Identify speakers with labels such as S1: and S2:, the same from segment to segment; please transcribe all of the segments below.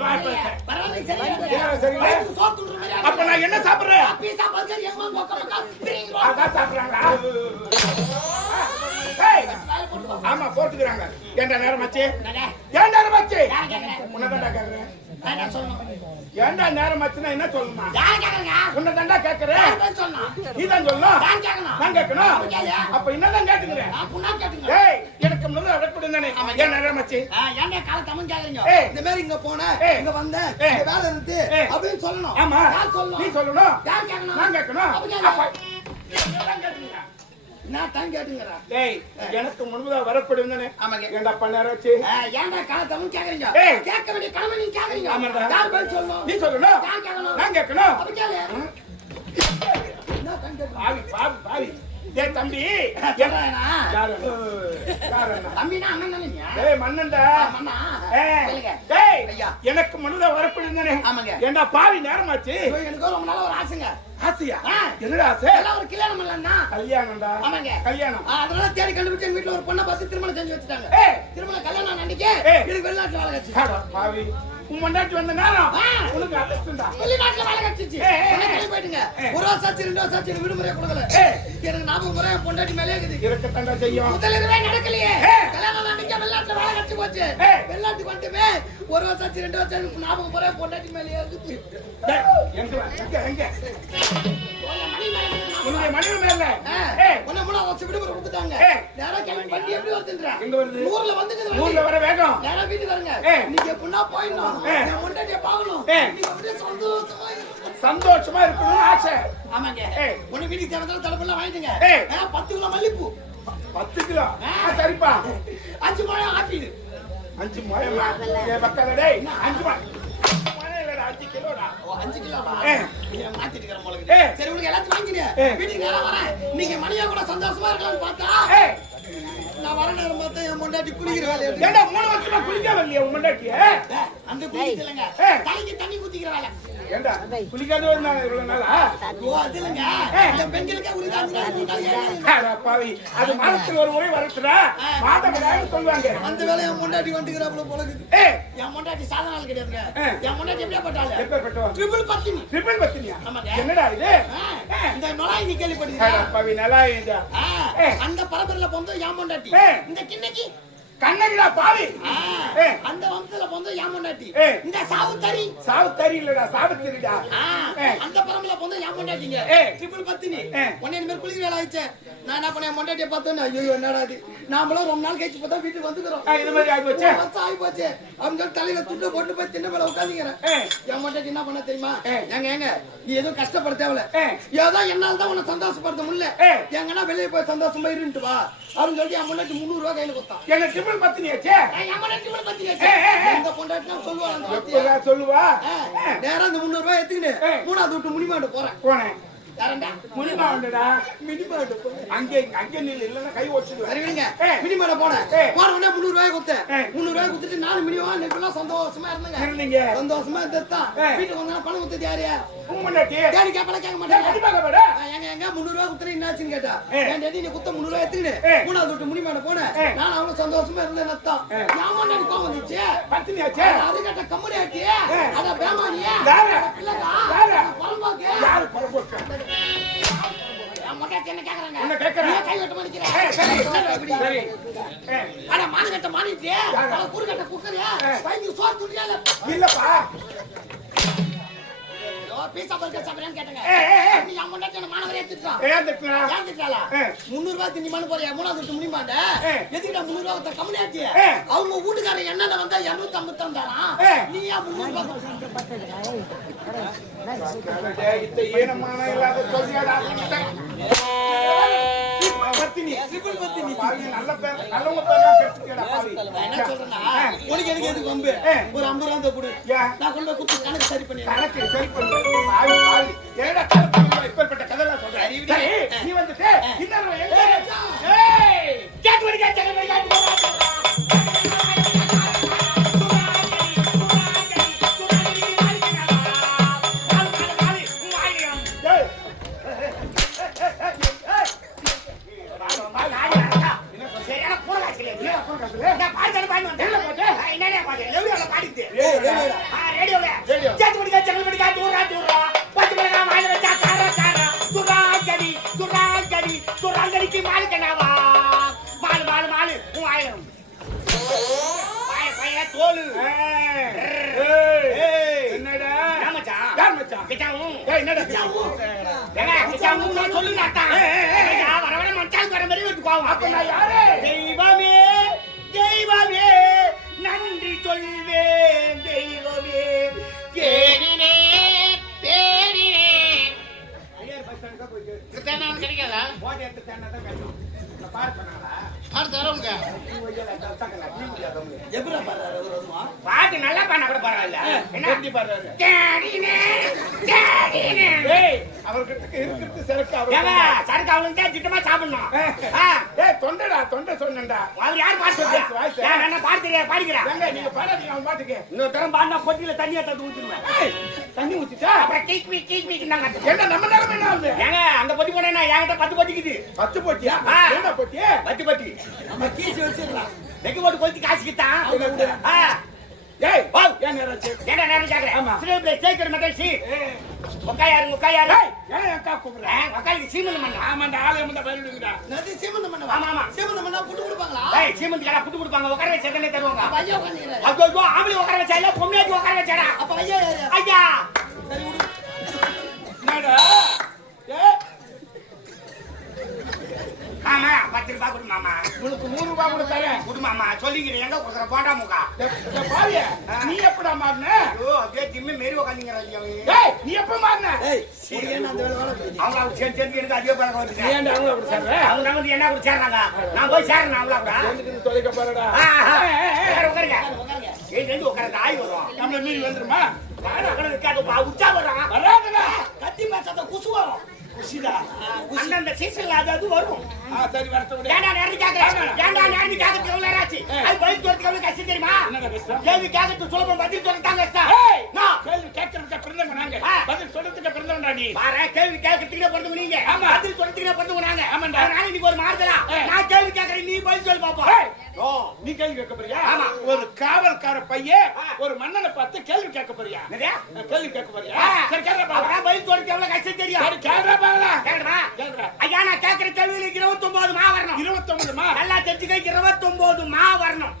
S1: பாட்டு என்ன
S2: தண்ணி
S1: என்ன அப்ப நான் என்ன சாப்பிடுறேன் சாப்பிடுறாங்களா ஆமா போட்டுக்கிறாங்க ஏன்டா நேரம் ஆச்சு என் நேரம் ஆச்சு
S2: யாரை கேக்குறேன்?
S1: கேக்குறேன்
S2: நான்?
S1: ஏன்டா நேரம் ஆச்சுன்னா என்ன சொல்லணுமா
S2: யாரை கேக்குறேங்க?
S1: உன்னதாண்டா கேக்குறேன்
S2: யார் பேர் சொல்லணும்?
S1: நீதான் சொல்லணும்
S2: நான் கேட்கணும்.
S1: நான் கேட்கணும்
S2: அப்ப
S1: என்னதான் கேட்டுக்கிறேன்
S2: நான் கேட்டுங்க.
S1: ஏய் எனக்கு முதல்ல அடக்கூட தானே ஏன் நேரம் ஆச்சு
S2: ஏன்டா காலை தமிழ் கேக்குறீங்க? இந்த மாதிரி இங்க போனேன். இங்க வந்தேன். இங்க வேலை
S1: ஏய்.
S2: அப்படின்னு சொல்லணும்.
S1: ஆமா
S2: யார் சொல்லணும்?
S1: நீ சொல்லணும்
S2: யார் கேட்கணும்?
S1: நான் கேட்கணும்.
S2: அப்ப
S1: என்னதான் கேட்டுக்கிறேன்
S2: நான் தான் கேட்டுங்கிறா.
S1: டேய் எனக்கு முன்பதா வரக்கூடும் தானே
S2: ஆமாங்க.
S1: அப்ப நேரம் ஆச்சு
S2: ஆ, ஏன்டா காலை தமிழ் கேக்குறீங்க? கேட்க வேண்டிய கடமை நீங்க கேக்குறீங்க.
S1: ஆமாடா.
S2: யார் பேர் சொல்லணும்?
S1: நீ சொல்லணும்
S2: யார் கேட்கணும்?
S1: நான் கேட்கணும்
S2: அப்ப கேளு. என்ன தான் கேட்கணும்?
S1: பாவி பாவி பாவி ஏய் தம்பி?
S2: தம்பினா அண்ணன்?
S1: ஏய் மன்னன்டா
S2: அண்ணா,
S1: ஏய். எனக்கு முன்னதா வரக்கூடும் தானே
S2: ஆமாங்க.
S1: ஏன்டா பாவி நேரமாச்சு
S2: எனக்கு ரொம்ப நாளா ஒரு ஆசைங்க
S1: ஆசையா. என்னடா ஆசை
S2: எல்லாம் ஒரு கல்யாணம் இல்லைன்னா
S1: கல்யாணம்டா
S2: ஆமாங்க.
S1: கல்யாணம்
S2: அதனால தேடி கண்டுபிடிச்சு வீட்டுல ஒரு பொண்ணை பார்த்து திருமணம் செஞ்சு வச்சுட்டாங்க. திருமணம் கல்யாணம் அன்னைக்கு. எனக்கு வெளிநாட்டுல
S1: அட பாவி உன் மண்டாட்டி வந்த நேரம். உனக்கு அதிர்ஷ்டம்டா
S2: வெளிநாட்டுல வேலை கிடைச்சிச்சு. போயிட்டுங்க. ஒரு வருஷம் ரெண்டு வருஷம் விடுமுறையை கொடுக்கல. எனக்கு முறை என் பொண்டாட்டி மேலே இருக்குது.
S1: இருக்கத்தாண்டா செய்யும்.
S2: நடக்கலையே. கல்யாணம் அன்னைக்கு வெளிநாட்டுல வேலை கிடைச்சு போச்சு. வெளிநாட்டுக்கு வந்துட்டுமே ஒரு வருஷம் ரெண்டு வருஷம் முறை என் பொண்டாட்டி மேலேயே இருக்குது.
S1: எங்க எங்க
S2: மேல
S1: உன்னுடைய மனைவி மேல.
S2: உன்னை வருஷம் விடுமுறை கொடுத்துட்டாங்க.
S1: ஏய்.
S2: நேரா கிளம்பி வண்டி எப்படி வருதுன்ற? ஊர்ல வண்டி.
S1: ஊர்ல வர வேகம்.
S2: நேரா வீட்டுக்கு வருங்க. நீங்க எப்படின்னா போயிடணும். சந்தோஷமா இருக்கணும்.
S1: சந்தோஷமா இருக்கணும்னு ஆசை.
S2: ஆமாங்க. உன்னை வீட்டுக்கு தேவையான தலைப்பெல்லாம் வாங்கிட்டுங்க பத்து கிலோ மல்லிப்பூ.
S1: பத்து கிலோ. சரிப்பா.
S2: அஞ்சு முழம் ஆப்பிள்
S1: அஞ்சு முழமா ஏ பக்கத்துல அஞ்சு இல்லடா அஞ்சு கிலோடா.
S2: அஞ்சு. நீங்க மாத்திட்டு இருக்கிற. சரி உனக்கு எல்லாத்தையும் வாங்கிடு. வீட்டுக்கு வரேன். நீங்க மணியா கூட சந்தோஷமா இருக்கலாம்னு பார்த்தா நான் வர நேரம் பார்த்தா என் முன்னாடி குளிக்கிற வேலையை
S1: ஏண்டா மூணு வருஷமா குளிக்க வரலையா உன் மண்டாட்டிய?
S2: அந்த. தலைக்கு தண்ணி ஊத்திக்கிற வேலை
S1: ஏண்டா? குளிக்காத இருந்தாங்க இவ்வளவு நாளா?
S2: ஓ அது இல்லைங்க. இந்த பெண்களுக்கே ஒரு நாள் நாள் நாள்
S1: பாவி. அது மாதத்துக்கு ஒரு முறை வரட்டுடா. மாதம் சொல்லுவாங்க.
S2: அந்த வேலையை முன்னாடி வந்துக்கிறாப்புல போல இருக்குது.
S1: ஏய்
S2: என் முன்னாடி கிடையாதுங்க.
S1: ஏய்.
S2: என் முன்னாடி எப்படியா பட்டாளு
S1: எப்பேற்பட்டவன்
S2: ட்ரிபிள் பத்தினி.
S1: ட்ரிபிள் பத்தினியா?
S2: ஆமாங்க.
S1: என்னடா இது?
S2: இந்த நொலாய் நீ
S1: அட
S2: கேள்விப்பட்டிருக்கியா?
S1: பாவி ஏய்.
S2: அந்த பரம்பரையில பொந்தம் என்
S1: ஏய்.
S2: இந்த கிண்ணக்கி.
S1: கண்ணகிடா பாவி.
S2: பொண்டாட்டி
S1: ஏய்.
S2: இந்த சாவுத்தரி
S1: இல்லடா சாவித்திரிடா.
S2: அந்த
S1: ஏய்.
S2: ட்ரிபிள் பத்தினி. மாதிரி குளிக்கிற வேலை ஆயிடுச்சு. நான் என்ன பண்ணேன்? ஐயோ என்னடா நாமளும் ரொம்ப நாள் கழிச்சு பார்த்தா வீட்டுக்கு வந்துக்கிறோம்.
S1: ஆ, இது மாதிரி ஆகி போச்சு
S2: ஒரு வருஷம் ஆகி போச்சு அப்படின்னு சொல்லி தலையில துண்டு போட்டு போய் தின்ன மேல உட்காந்துக்கிறேன் பொண்டாட்டி என்ன பண்ண தெரியுமா?
S1: ஏய்.
S2: ஏங்க ஏங்க நீ எதுவும் கஷ்டப்பட தேவையில்ல. ஏதோ என்னால தான் உன்னை சந்தோஷப்படுத்த முடியல. எங்கன்னா வெளியே போய் சந்தோஷமா இருந்துட்டு வா. அப்படின்னு சொல்லிட்டு என் பொண்டாட்டி முந்நூறு ரூபாய் கையில கொடுத்தான்.
S1: எங்க ட்ரிபிள் பத்தினியாச்சே?
S2: என்
S1: ஏய், ஏய், ஏய்.
S2: எங்க பொண்டாட்டி சொல்லுவாங்க அந்த வார்த்தையை.
S1: எப்படா சொல்லுவா
S2: ஆ, நேரா அந்த முந்நூறு ரூபாய் எடுத்துக்கிட்டு
S1: ஏய்.
S2: மூணாவது விட்டு முனிமாண்டு போறேன்
S1: போனேன்
S2: யாரண்டா
S1: முனிமா வந்துடா
S2: மினிமாண்டு போறேன்
S1: அங்கே அங்கே நீ இல்லைன்னா கை வச்சுடுவேன்
S2: சரி விடுங்க
S1: ஏய்.
S2: மினிமாட போனேன். போன உடனே முந்நூறு ரூபாய் கொடுத்தேன். முந்நூறு ரூபாய் கொடுத்துட்டு நாலு மினிமா சந்தோஷமா இருந்தேங்க.
S1: இருந்தீங்க.
S2: சந்தோஷமா இருந்ததுதான். வீட்டுக்கு வந்தா பணம் கொடுத்தது யாரு? தேடி கேட்பல கேட்க மாட்டாங்க எங்க எங்க முந்நூறு ரூபாய் குத்துற என்னாச்சுன்னு கேட்டா. என் டேடி நீ குத்த முந்நூறு ரூபாய். எடுத்துக்கிட்டு மூணாவது விட்டு முனிமாட போனேன். நான் அவ்வளவு சந்தோஷமா இருந்தேன் அர்த்தம். முன்னாடி கோவம் வந்துச்சு.
S1: பத்தினியாச்சே
S2: அது கேட்ட கம்மடி
S1: ஏய்.
S2: அத பேமானியே? பிள்ளைக்கா.
S1: யாரு?
S2: பரம்பாக்கு
S1: யாரு இல்லப்பா.
S2: பீஸா பர்கர் சாப்பிடுறேன்னு கேட்டங்க. நீ என் மொட்டை என்ன மானவரே எடுத்துட்டான் திட்டாளா
S1: ஏய்.
S2: முந்நூறு ரூபாய் திண்ணி மனு போறியா? மூணாவது விட்டு முடியுமாண்ட. எதுக்கிட்ட முந்நூறு ரூபாய் கம்மி ஆச்சு. அவங்க வீட்டுக்காரன் என்னென்ன வந்தா இருநூத்தி ஐம்பத்தி வந்தாராம். நீ ஏன் முந்நூறு ரூபாய்
S1: நல்ல பேர் நல்லவங்க
S2: என்ன சொல்றேன்னா உனக்கு எனக்கு எதுக்கு வம்பு ஒரு ஐம்பது ரூபா கொடு நான் கொண்டு போய் கணக்கு சரி பண்ணி
S1: கணக்கு சரி பாவி, பாவி. பண்ணி இப்பேற்பட்ட கதையெல்லாம் நீ வந்துட்டு, இன்னொரு கேட்டு சரியான
S3: பூரகாசிலே பூரகாசிலே நான் பாடி தானே பாடி வந்தேன் என்ன
S1: பாடி லெவலில் பாடிட்டு
S3: தெய்வமே தெய்வமே நன்றி சொல்வேன் தெய்வமே. தேனினே தேனினே
S1: ஐயா, பஸ் ஸ்டாண்டுக்கா போயிட்டு.
S3: கிடைக்காதா?
S1: போட்டு எடுத்து தேனா பாரு சொன்னாங்களா?
S3: பாரு தரோங்க
S1: நீ ஒய்யால அந்த அத்தாக்கல, நீ முடியாது அவங்களுக்கு.
S2: எப்படா பாடுறாரு ஒரு வருமா
S3: பாட்டு நல்லா பண்ண கூட பரவாயில்ல என்ன
S1: எப்படி பாடுறாரு? அவர்கிட்ட இருக்கிறது
S3: ஏங்க
S1: அவருக்கு.
S3: சரக்கு அவளுக்கு தான் திட்டமா சாப்பிடணும் ஆ,
S1: ஏய், தொண்டைடா, தொண்டை சொன்னேன்டா.
S3: அவர் யார் பாட்டு சொல்றா பாட்டு தெரியாது பாடிக்கிறேன்
S1: ஏங்க, நீங்க பாடாதீங்க, அவன் பாட்டுக்கு.
S3: இன்னொரு தரம் பாடினா பொட்டியில தண்ணியை தந்து ஊத்திடுவேன்
S1: தண்ணி ஊத்திட்டா?
S3: அப்புறம் கீக் மீ கீக் நாங்க
S1: என்ன நம்ம நிலைமை என்ன ஆகுது?
S3: ஏங்க அந்த பொட்டி போனா என்கிட்ட பத்து பொட்டிக்குது
S1: பத்து போட்டியா? என்ன போட்டி?
S3: பத்து பொட்டி
S2: நம்ம கீசி வச்சிடலாம்
S3: வெக்கு போட்டு கொளுத்தி
S1: விடு.
S3: ஆ
S1: ஏய்,
S3: வா.
S1: ஏன் நேராச்சு?
S3: என்ன நேரம் கேக்குறேன்
S1: ஆமா.
S3: சிலேபிளே ஜெயிக்கிற மெட்டல் சி
S1: ஏய்,
S3: உக்காயாரு உக்காயாரு
S1: ஏன் அக்கா கூப்பிடுற?
S3: உக்காய்க்கு சீமந்தம் பண்ணா
S1: ஆமாண்டா, ஆளு எம்மந்தா பயலுடுங்கடா.
S2: நதி சீமந்தம் பண்ண
S3: ஆமா, ஆமா.
S2: சீமந்தம் பண்ணா புட்டு கொடுப்பாங்களா
S3: ஏய் சீமந்த் கடை புட்டு கொடுப்பாங்க உட்கார வச்சு செகண்டே தருவாங்க
S2: ஐயா உட்காந்துக்கிறாரு
S3: ஐயோ ஐயோ ஆம்பளை உட்கார வச்சா இல்ல பொம்மையாச்சும் உட்கார வச்சாடா
S2: அப்ப ஐயா?
S3: ஐயா
S2: சரி
S3: பத்து ரூபாய் கொடு மாமா.
S1: உனக்கு நூறு ரூபாய் கூட தரேன்.
S3: குடு மாமா சொல்லிக்கிறேன் எங்க கொடுக்குற? போண்டா
S1: பாவியா, நீ எப்படா மாறின?
S3: ஐயோ அப்படியே மாரி உட்காந்துங்கிறாங்க
S1: ஏய், நீ எப்ப மாறின?
S3: அவங்க அவங்க சேர்ந்து சேர்ந்து எனக்கு அதிக பழக்கம்
S1: அவங்கள?
S3: அவங்க வந்து என்ன கூட சேர்றாங்க? நான் போய் சேர்றேன் கூட.
S1: தொலைக்க?
S3: உட்காருங்க. உட்காருங்க.
S2: உட்காருங்க
S3: ஆய் வரும்.
S1: நம்மள மீறி வந்துருமா?
S3: உச்சா வர்றான்.
S1: வராதுடா.
S2: கத்தி பேசாத குசு வரும்
S1: குஷிடா.
S3: அந்தந்த சீசன்ல அது அது வரும்
S1: சரி, வரட்டும்.
S3: ஏன்டா நேரடி கேக்குறேன் ஏன்டா நேரடி கேக்குறது எவ்வளவு நேரம் ஆச்சு அது பதில் சொல்றதுக்கு எவ்வளவு கஷ்டம் தெரியுமா
S1: என்னடா கஷ்டம்?
S3: கேள்வி கேட்கறது சுலபம் பதில் நான்
S1: கேள்வி கேட்கறதுக்கு பிறந்தவங்க நாங்க. பதில் சொல்றதுக்கு நீ.
S3: பாரு கேள்வி கேட்கறதுக்கு பிறந்தவங்க நீங்க
S1: ஆமா.
S3: பதில் சொல்றதுக்கு பிறந்தவங்க நாங்க
S1: ஆமாண்டா.
S3: அதனால இன்னைக்கு ஒரு மாறுதலா. நான் கேள்வி கேட்கறேன் நீ பதில் சொல்லு ஓ
S1: நீ கேள்வி கேட்க போறியா?
S3: ஆமா.
S1: ஒரு காவல்கார பையன். ஒரு மன்னனை பார்த்து கேள்வி கேட்க போறியா? கேள்வி கேட்க போறியா. சரி கேட்கறா
S3: பதில் சொல்றதுக்கு எவ்வளவு கஷ்டம் தெரியும்
S1: சரி கேட்கறா பாக்கலாம்.
S3: கேக்குறா
S1: கேட்கறா.
S3: ஐயா நான் கேட்கிற கேள்விகளுக்கு இருபத்தொன்பது மா வரணும்
S1: இருபத்தொன்பதுமா?
S3: நல்லா தெரிஞ்சுக்க இருபத்தொன்பது மா வரணும்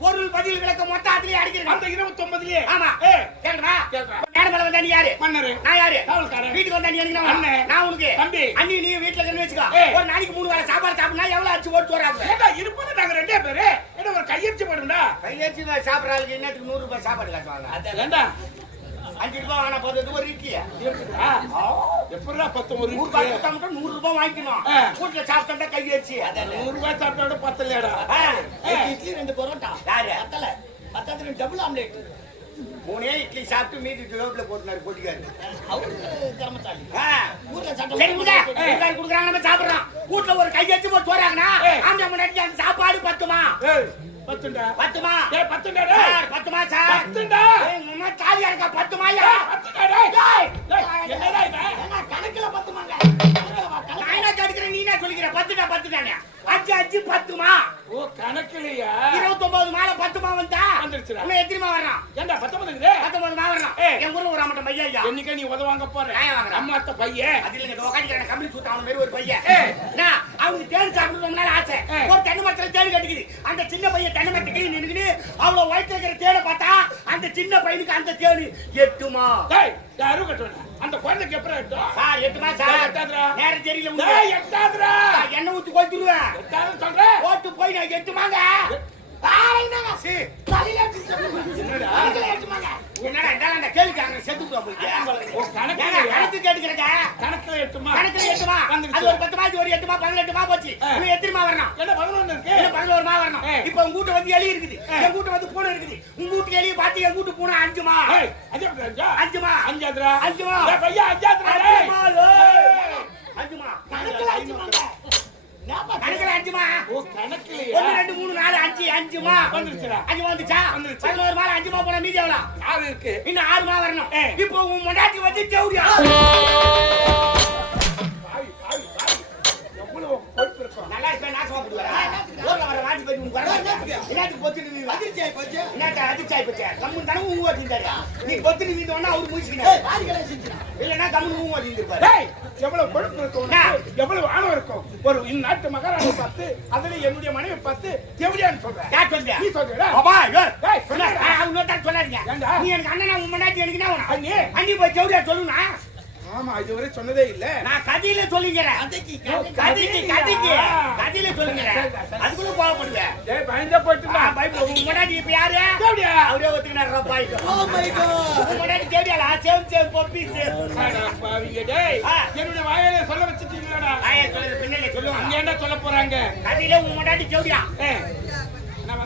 S3: பொருள் பதில் விளக்க மொத்த அதுலயே அடிக்கிறேன்
S1: அந்த இருபத்தொன்பதுலயே
S3: ஆமா கேக்குறா. நேரமலை வந்தா நீ யாரு?
S1: மன்னரு.
S3: நான் யாரு?
S1: காவல்காரன்.
S3: வீட்டுக்கு வந்தா நீ எனக்கு
S1: அண்ணன்.
S3: நான் உனக்கு
S1: தம்பி.
S3: அண்ணி நீ வீட்டுல இருக்கன்னு வச்சுக்கோ. ஒரு நாளைக்கு மூணு வேளை சாப்பாடு சாப்பிடனா எவ்வளவு அடிச்சு ஓட்டு வராங்க
S1: ஏண்டா, இருப்பது நாங்க ரெண்டே பேரு? என்ன ஒரு கையெழுத்து போடும்டா
S3: கையெழுச்சி சாப்பிடற ஆளுக்கு என்னத்துக்கு நூறு ரூபாய் சாப்பாடு
S1: ஏண்டா?
S3: அஞ்சு ரூபாய் வாங்கினா ஒரு இட்லி
S1: இருக்குதா? எப்படிடா பத்து ஒரு
S3: நூறு ரூபாய் மட்டும் நூறு ரூபாய் வாங்கிக்கணும். வீட்டுல சாப்பிட்டா கையெழுச்சி
S1: நூறு ரூபாய் சாப்பிட்டா
S2: இட்லி ரெண்டு பரோட்டா.
S3: யாரு?
S2: பத்தல. பத்தாத்துல டபுள் ஆம்லேட்
S3: மூணே இட்லி சாப்பிட்டு மீதி ரோட்ல போட்டுனாரு போட்டிக்காரு. குடுக்குறாங்க நம்ம சாப்பிடுறோம். வீட்டுல ஒரு கையெழுத்து போட்டு போறாங்கன்னா. ஆம்பளை முன்னாடி அந்த சாப்பாடு பத்துமா?
S1: பத்துண்டா?
S3: பத்துமா?
S1: ஏய், பத்துண்டா.
S3: சார் பத்துமா சார்?
S1: பத்துண்டா?
S3: ஏய், தாலியா இருக்கா? பத்துமாயா
S1: ஏய், பத்துண்டா டேய். என்னடா இது?
S2: கணக்குல பத்துமாங்க.
S3: நான் என்ன கேட்கிறேன் நீ என்ன சொல்லிக்கிற? பத்துடா பத்துட்டானே? அஞ்சு அஞ்சு பத்துமா?
S1: ஓ கணக்குலையா?
S3: இருபத்தொன்பது மாலை பத்துமா வந்தா
S1: வந்துருச்சுடா.
S3: இன்னும் எத்தனை வர்றான்?
S1: ஏண்டா பத்தொன்பது இருக்குது?
S3: பத்தொன்பது மா
S1: ஏய்.
S3: என் ஊர்ல ஒரு அம்மட்ட மையா ஐயா.
S1: என்னைக்கே நீ உதவாங்க போற. அம்மா அத்தை பையன்.
S3: அது இல்லைங்க உக்காந்துக்கிறேன் கம்பளி சூத்த அவன மாதிரி ஒரு பையன். நான் அவனுக்கு தேன் ரொம்ப நாள் ஆசை. ஒரு தென்னை மரத்துல தேன் கட்டிக்குது. அந்த சின்ன பையன் தென்னை மரத்து கீழே நின்னுக்கிட்டு அவ்வளவு வயிற்று இருக்கிற தேனை பார்த்தா அந்த சின்ன பையனுக்கு அந்த தேனு. எட்டுமா?
S1: கட்டுவேன் அந்த குழந்தைக்கு எப்பறம் எட்டும்
S3: சார் எட்டுமா சார்.
S1: எட்டாதுடா.
S3: நேரம் தெரியல நான் எண்ணெய் ஊத்தி கொளுத்துருவேன்
S1: எட்டாதுன்னு சொல்றேன்.
S3: ஓட்டு போய் நான் எட்டுமாங்க. இப்ப உங்க வீட்டு வந்து எலி இருக்குது. என் வீட்டு வந்து பூனை இருக்குது. உங்க வீட்டு எலியை பார்த்து என் வீட்டு பூனை அஞ்சுமா? அஞ்சுமா
S1: அஞ்சாதுடா.
S3: அஞ்சுமா.
S1: டேய்.
S3: அஞ்சுமா. அஞ்சுமா
S2: கணக்குல
S3: கணக்குல அஞ்சுமா?
S1: ஓ?
S3: ஒன்னு ரெண்டு மூணு நாலு அஞ்சு அஞ்சுமா?
S1: வந்துருச்சுடா.
S3: அஞ்சுமா வந்துச்சா?
S1: வந்துருச்சு.
S3: பதினோரு மாலை அஞ்சுமா போன மீதி எவ்வளோ?
S1: ஆறு இருக்கு.
S3: இன்னும் ஆறு மா வரணும். இப்போ உன்
S1: இருக்கும்.
S3: நல்லா இருப்பேன் நாசமா போடுவாரா ஊர்ல வர வாட்டி போய் உங்க வர என்னத்துக்கு பொத்துட்டு நீ
S2: அதிர்ச்சி ஆயி போச்சு.
S3: என்னட்ட அதிர்ச்சி ஆயிப்போச்சு கம்முன்னு தானே ஊங்க வச்சிருந்தாரு நீ பொத்துட்டு நீ ஒன்னா அவரு
S2: செஞ்சுடா
S3: இல்லைன்னா வச்சிருப்பாரு
S1: டேய், எவ்வளவு கொழுப்பு இருக்கும்? எவ்வளவு ஆணவம் இருக்கும் ஒரு இந்நாட்டு மகாராணி பார்த்து அதுல என்னுடைய மனைவி பார்த்து எப்படியான்னு சொல்றேன்
S3: யார் சொல்றியா?
S1: நீ சொல்றா
S3: பாபா, ஏய்,
S1: டேய்,
S3: சொன்னா,
S1: சொன்னாடா.
S3: ஆ, இன்னொருத்தர் சொல்லாதீங்க. நீ எனக்கு அண்ணனா, உன் முன்னாடி எனக்கு என்ன?
S1: அண்ணி.
S3: அண்ணி போய் ஜவுளியா சொல்லுனா?
S1: ஆமா இதுவரை சொன்னதே இல்ல
S3: நான் கதையில சொல்லிக்கிறேன்.
S2: கதைக்கு,
S3: கதைக்கு. கதையில சொல்லிக்கிறேன். அதுக்குள்ள கோவப்படுவேன்.
S1: டேய் பயந்தே போயிட்டு
S3: பயப்பட, முன்னாடி இப்ப யாரு?
S1: ஜவுளியா?
S3: அவரே ஒத்துக்கினாருடா, பாய்க்கு.
S2: Oh my God.
S3: உன் முன்னாடி ஜவுளியாடா, சேம், சேம், பொப்பி, சேம்.
S1: பாவிங்க டேய் வாயிலே சொல்ல வச்சிட்டீங்களாடா
S3: ஆயா சொல்லுது, பின்னாடி
S1: அங்க
S3: சொல்லுவாங்க.
S1: என்ன சொல்ல போறாங்க
S3: கதையில உன் முன்னாடி.
S1: ஏய், நான்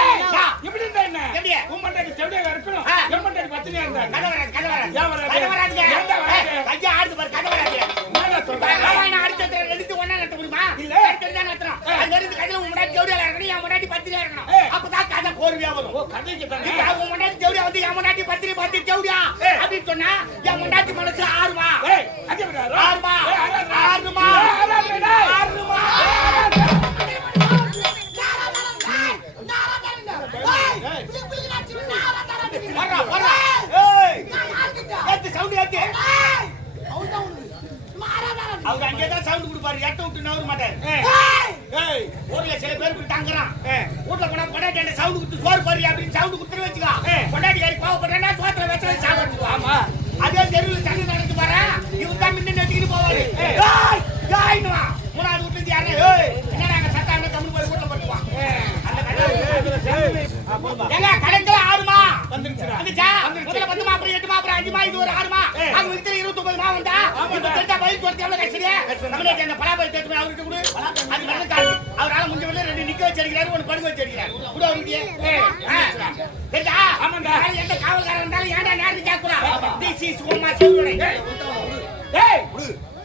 S3: ஏய், யா.
S1: எப்படி இருந்தா என்ன
S3: எப்படி?
S1: உன் மண்டைக்கு செவிலியாக இருக்கணும்
S3: ஆ.
S1: என் மண்டைக்கு பத்தினியா இருந்தா என்ன?
S3: கதை வராது, கதை ஆடுது பாரு, எடுத்து ஒண்ணா நடத்த முடியுமா?
S1: இல்ல.
S3: அது உன் முன்னாடி இருக்கணும், என் முன்னாடி பத்திரியா இருக்கணும். அப்பதான் கதை கோர்வையா வரும். உன் முன்னாடி வந்து என் முன்னாடி பத்திரி பத்தி
S1: ஏய்.
S3: அப்படின்னு சொன்னா என் முன்னாடி மனசு ஆறுமா? ஆறுமா. ஆறுமா? அவங்க அங்கேதான் sound கொடுப்பாரு, எட்ட விட்டு நகர மாட்டாரு. ஊர்ல சில பேர் இப்படி தங்குறான். வீட்டுல போனா பொண்டாட்டியாண்ட sound கொடுத்து சோறு போடுறியா அப்படின்னு sound கொடுத்துட்டு வச்சுக்கோ. பொண்டாட்டிக்காரி கோவப்படுறான்னா சோத்துல வச்சு சாப்பிட வச்சுக்குவா. அதே தெருவுல சண்டை நடந்து பாரு, இவன் தான் முன்ன நெட்டிக்கிட்டு போவாரு. மூணாவது வீட்டுல இருந்து யாரு? அங்க சத்தம் அங்க கம்முனு போய் வீட்டுல போட்டுக்குவான். அந்த கடை- ஏங்க, கடைக்குள்ள ஆறுமா? வந்துருச்சா? முதல்ல பத்து மா, அப்புறம் எட்டு அப்புறம் அஞ்சு மா, இது ஒரு ஆறு அவரால முடிஞ்ச வரையிலும் ரெண்டு நிக்க வச்சு அடிக்கிறாரு, ஒண்ணு படுக்க வச்சு அடிக்கிறாரு. கொடு அவருக்கு. யாரு எந்த காவல்காரன் வந்தாலும் ஏன்டா நேரத்துக்கு is உமா சொல்லுடை.
S1: ஏய்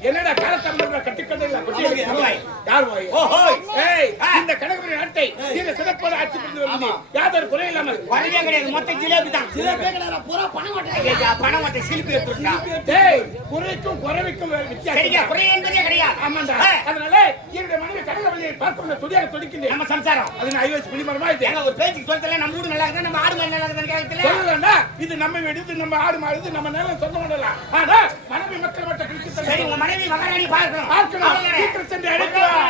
S1: என்னடா காலத்தமிழ்ல கட்டிக்கடல கொட்டி
S3: ஆமாங்க, ஆமாங்க.
S1: யார் வாய்?
S3: ஓஹோய்.
S1: ஏய். இந்த கணவரின் நாட்டை இந்த சிறப்போடு ஆட்சி புரிந்து வருவது யாதொரு குறை இல்லாமல்
S3: வரவே கிடையாது. மொத்த ஜிலேபி தான்.
S2: பூரா பணம் மாட்டேன்
S3: பணம் வந்து சிலிப்பி எடுத்துட்டா
S1: டேய் குறைக்கும் குறைவுக்கும் வித்தியாசம்
S3: சரிங்க குறை என்பதே கிடையாது.
S1: ஆமாண்டா. அதனால என்னுடைய மனைவி கடகவழியை பார்த்து துடியாக துடிக்கின்றேன்
S3: நம்ம சம்சாரம்.
S1: அது நான் ஐவஸ் பிடிமரமா இது?
S3: ஏங்க ஒரு பேச்சுக்கு சொல்லல நம்ம வீடு நல்லா இருந்தா நம்ம ஆடு மாதிரி நல்லா இருந்தா கேட்கல
S1: இது நம்ம வீடு இது நம்ம ஆடு மாடு நம்ம நேரம் சொல்ல முடியலாம் ஆனா மனைவி மக்கள் மட்டும்
S3: சரி
S1: கிழிச்சு
S3: உங்க மனைவி மகாராணி பார்க்கணும்
S1: பார்க்கணும்? சீக்கிரம் சென்று வா.